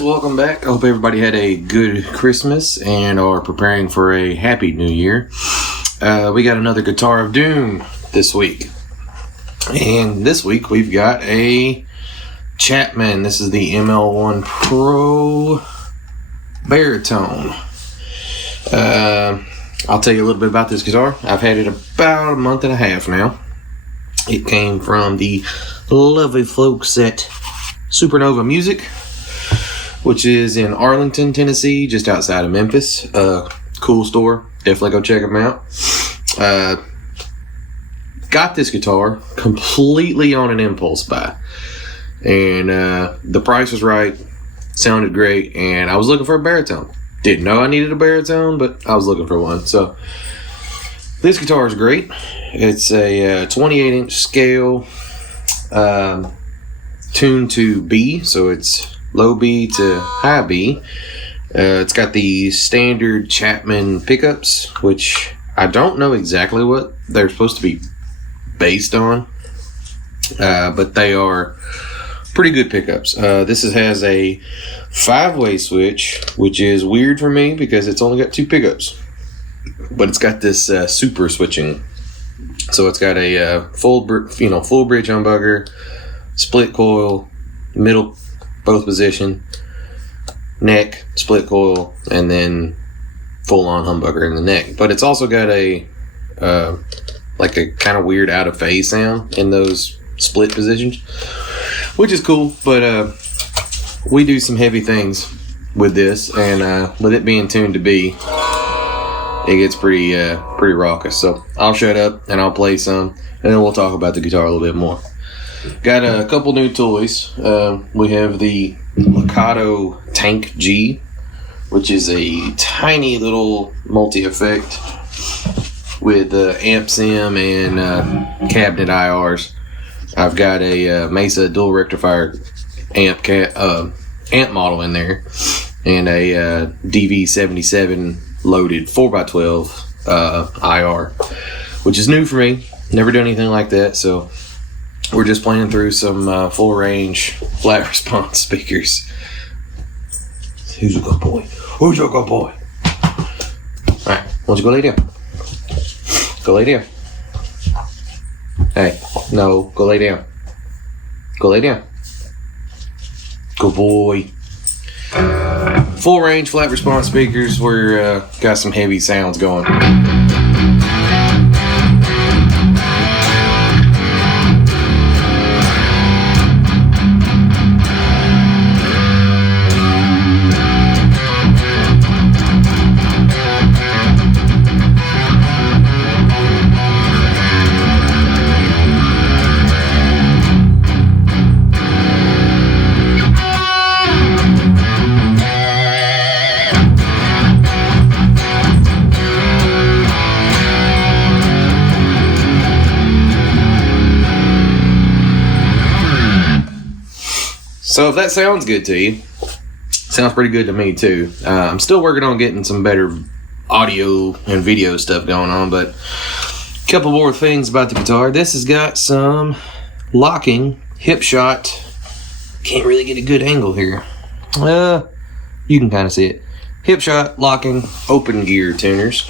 guys, welcome back. I hope everybody had a good Christmas and are preparing for a happy new year. We got another Guitar of Doom this week. And this week we've got a Chapman. This is the ML1 Pro Baritone. I'll tell you a little bit about this guitar. I've had it about a month and a half now. It came from the lovely folks at Supernova Music, which is in Arlington, Tennessee, just outside of Memphis. Cool store. Definitely go check them out. Got this guitar completely on an impulse buy. And the price was right. Sounded great. And I was looking for a baritone. Didn't know I needed a baritone, but I was looking for one. So this guitar is great. It's a 28-inch scale, tuned to B. So it's low B to high B. It's got the standard Chapman pickups, which I don't know exactly what they're supposed to be based on, but they are pretty good pickups. This has a 5-way switch, which is weird for me because it's only got 2 pickups, but it's got this super switching. So it's got a full bridge humbucker, split coil, middle both position, neck, split coil, and then full-on humbucker in the neck. But it's also got a like a kind of weird out of phase sound in those split positions, which is cool. But we do some heavy things with this, and with it being tuned to B, it gets pretty raucous. So I'll shut up and I'll play some, and then we'll talk about the guitar a little bit more. Got a couple new toys. We have the Lekato Tank G, which is a tiny little multi-effect with amp sim and cabinet IRs. I've got a Mesa dual rectifier amp model in there, and a DV77 loaded 4x12 IR, which is new for me. Never done anything like that, so we're just playing through some full range flat response speakers. Who's a good boy? Who's a good boy? Alright, why don't you go lay down? Go lay down. Hey, no, go lay down. Go lay down. Good boy. Full range flat response speakers. We're got some heavy sounds going. So if that sounds good to you, sounds pretty good to me too. I'm still working on getting some better audio and video stuff going on, but a couple more things about the guitar. This has got some locking hip shot. Can't really get a good angle here. You can kind of see it. Hip shot locking open gear tuners,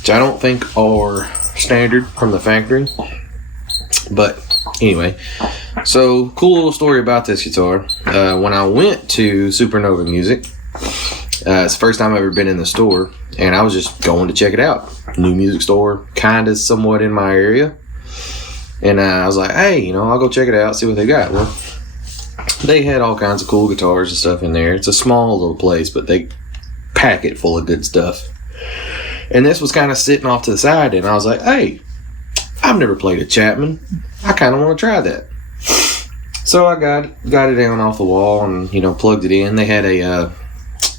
which I don't think are standard from the factory. But anyway, so cool little story about this guitar. When I went to Supernova Music, it's the first time I've ever been in the store, and I was just going to check it out. New music store, kind of somewhat in my area. And I was like, hey, I'll go check it out, see what they got. Well, they had all kinds of cool guitars and stuff in there. It's a small little place, but they pack it full of good stuff. And this was kind of sitting off to the side, and I was like, hey, I've never played a Chapman. I kind of want to try that. So I got it down off the wall and, plugged it in. They had a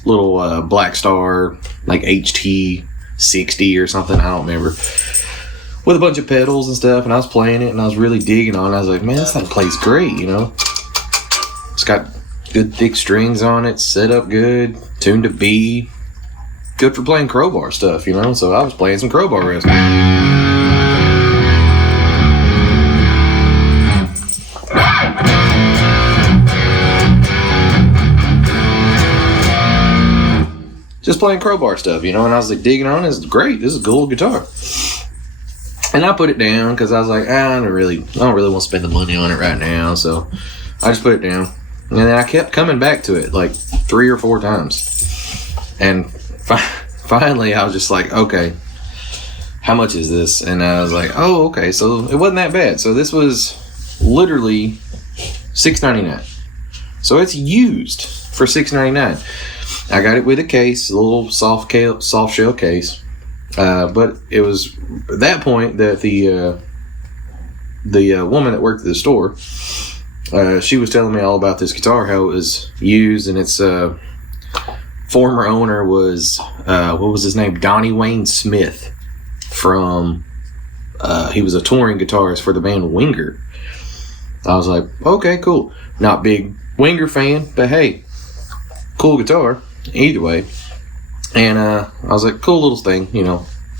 little Black Star, like HT60 or something, I don't remember, with a bunch of pedals and stuff, and I was playing it, and I was really digging on it. I was like, man, this thing plays great, It's got good thick strings on it, set up good, tuned to B. Good for playing crowbar stuff, So I was playing some crowbar riffs. just playing crowbar stuff, and I was like digging on it. It's great. This is a cool guitar. And I put it down because I was like, I don't really want to spend the money on it right now. So I just put it down. And then I kept coming back to it like 3 or 4 times. And finally I was just like, okay, how much is this? And I was like, oh, okay. So it wasn't that bad. So this was literally $6.99. So it's used for $6.99. I got it with a case, a little soft shell case. But it was at that point that the woman that worked at the store, she was telling me all about this guitar, how it was used, and its former owner was what was his name? Donnie Wayne Smith from he was a touring guitarist for the band Winger. I was like, okay, cool. Not big Winger fan, but hey, cool guitar either way. And I was like, cool little thing,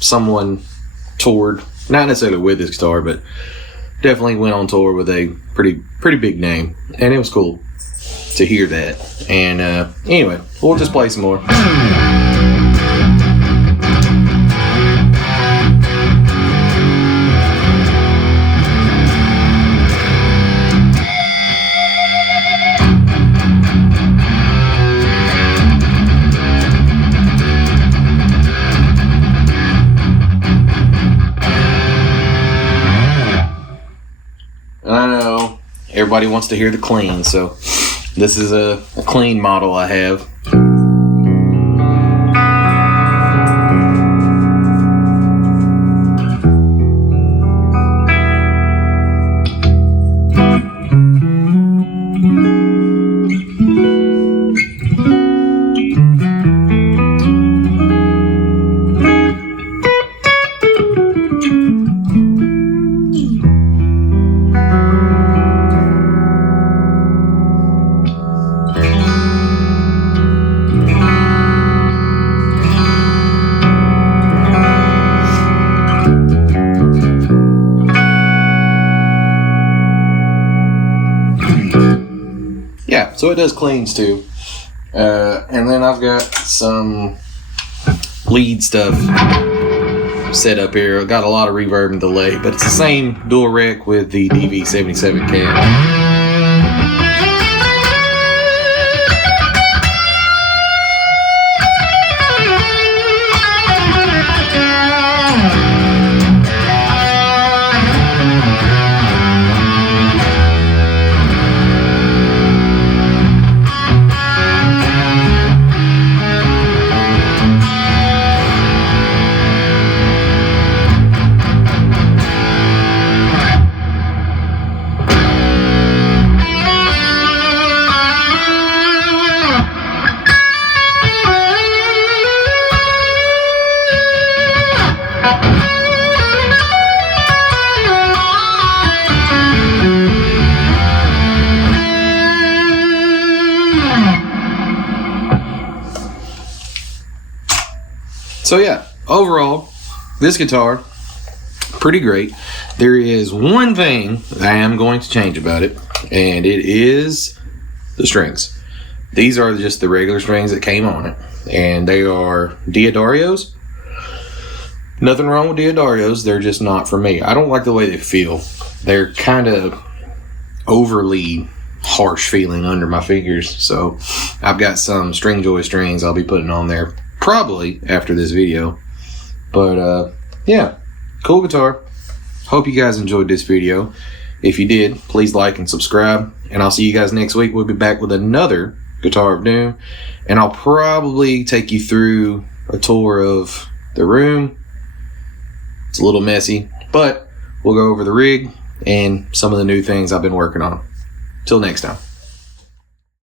someone toured, not necessarily with this guitar, but definitely went on tour with a pretty big name. And it was cool to hear that. And anyway, we'll just play some more. I know everybody wants to hear the clean, so this is a clean model I have. Yeah, so it does cleans too. And then I've got some lead stuff set up here. I've got a lot of reverb and delay, but it's the same dual rec with the DV77 cam. So yeah, overall, this guitar, pretty great. There is one thing that I am going to change about it, and it is the strings. These are just the regular strings that came on it, and they are Diodarios. Nothing wrong with Diodarios, they're just not for me. I don't like the way they feel. They're kind of overly harsh feeling under my fingers, so I've got some Stringjoy strings I'll be putting on there probably after this video. But yeah, cool guitar. Hope you guys enjoyed this video. If you did, please like and subscribe, and I'll see you guys next week. We'll be back with another Guitar of Doom, and I'll probably take you through a tour of the room. It's a little messy, but we'll go over the rig and some of the new things I've been working on. Till next time.